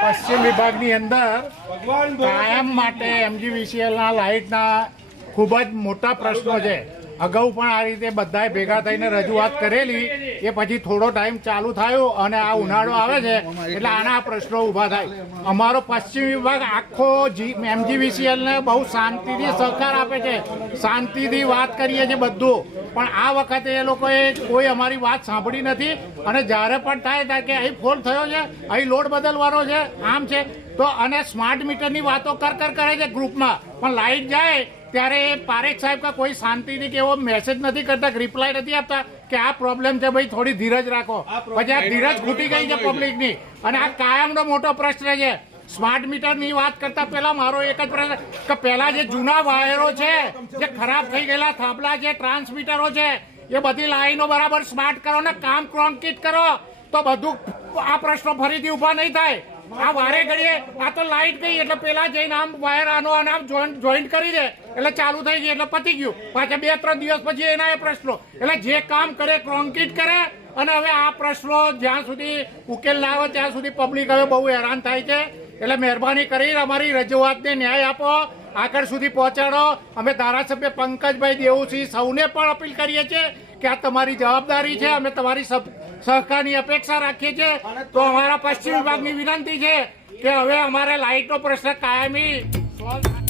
પશ્ચિમ વિભાગની અંદર કાયમ માટે એમજીવીસીએલના લાઇટના ખૂબ જ મોટા પ્રશ્નો છે. અગાઉ પણ આ રીતે બધાએ ભેગા થઈને રજૂઆત કરેલી. એ પછી થોડો ટાઈમ ચાલુ થયો અને આ ઉનાળો આવે છે એટલે આના પ્રશ્નો ઊભા થાય. અમારો પશ્ચિમ વિભાગ આખો એમજીવીસીએલને બહુ શાંતિથી સહકાર આપે છે. શાંતિથી વાત કરીએ છીએ બધું. પણ આ વખતે એ લોકોએ કોઈ અમારી વાત સાંભળી નથી. અને જ્યારે પણ થાય ત્યારે કે અહીં ફોલ્ટ થયો છે અહીં લોડ બદલવાનો છે આમ છે તો અને સ્માર્ટ મીટરની વાતો કર કર કરે છે ગ્રુપમાં. પણ લાઇટ જાય ત્યારે એ પારેખ સાહેબ કા કોઈ શાંતિથી કે એવો મેસેજ નથી કરતા રિપ્લાય નથી આપતા કે આ પ્રોબ્લેમ છે ભાઈ થોડી ધીરજ રાખો. પછી આ ધીરજ ખૂટી ગઈ છે પબ્લિકની અને આ કાયમનો મોટો પ્રશ્ન છે સ્માર્ટ મીટરની વાત કરતા પહેલા મારો એક જ પ્રશ્ન કે પહેલા જે જૂના વાયરો છે, જે ખરાબ થઈ ગયેલા થાંભલા છે, ટ્રાન્સમીટરો છે, એ બધી લાઈનો બરાબર સ્માર્ટ કરો ને કામ ક્રોન્કિટ કરો, તો બધું આ પ્રશ્નો ફરીથી ઊભા નહીં થાય. આ વારે ઘડીએ આ તો લાઈટ ગઈ એટલે પેલા જઈને આમ વાયર આનો અને આમ જોઈન્ટ કરી દે એટલે ચાલુ થઈ ગઈ એટલે પતી ગયું. પાછા બે, ત્રણ દિવસ પછી એના એ પ્રશ્નો. એટલે જે કામ કરે ક્રોન્કિટ કરે અને હવે આ પ્રશ્નો જ્યાં સુધી ઉકેલ લાવે ત્યાં સુધી પબ્લિક હવે બહુ હેરાન થાય છે. એટલે મહેરબાની કરી અમારી રજૂઆતને ન્યાય આપો, આગળ સુધી પહોંચાડો. અમે ધારાસભ્ય પંકજભાઈ દેવુસિંહ સૌને પણ અપીલ કરીએ છીએ કે આ તમારી જવાબદારી છે. અમે તમારી સહકારની અપેક્ષા રાખીએ છીએ. તો અમારા પશ્ચિમ વિભાગની વિનંતી છે કે હવે અમારે લાઇટનો પ્રશ્ન કાયમી solve